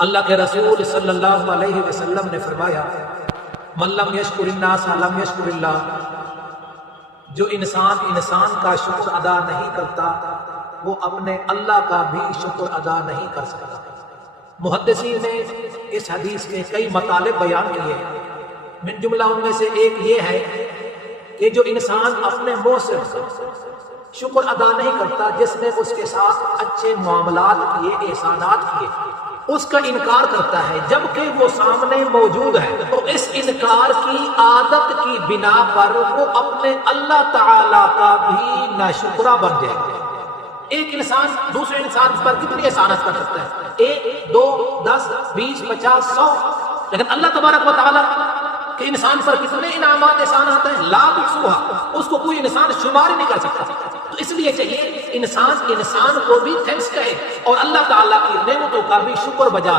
اللہ کے رسول صلی اللہ علیہ وسلم نے فرمایا من لم یشکر الناس لم یشکر اللہ، جو انسان کا شکر ادا نہیں کرتا وہ اپنے اللہ کا بھی شکر ادا نہیں کر سکتا۔ محدثین نے اس حدیث میں کئی مطالب بیان کیے، من جملہ ان میں سے ایک یہ ہے کہ جو انسان اپنے منہ سے شکر ادا نہیں کرتا، جس نے اس کے ساتھ اچھے معاملات کیے، احسانات کیے، اس کا انکار کرتا ہے جبکہ وہ سامنے موجود ہے، تو اس انکار کی عادت کی بنا پر وہ اپنے اللہ تعالی کا بھی ناشکرا بن جائے گا۔ ایک انسان دوسرے انسان پر کتنی احسانات کر سکتا ہے؟ 1 2 10 20 50 100، لیکن اللہ تبارک و تعالی کہ انسان پر کتنے انعامات احسانات ہیں، لا تحصوها، اس کو کوئی انسان شمار ہی نہیں کر سکتا۔ تو اس لیے چاہیے انسان کو بھی تھینکس کہے اور اللہ تعالیٰ کی نعمتوں کا بھی شکر بجا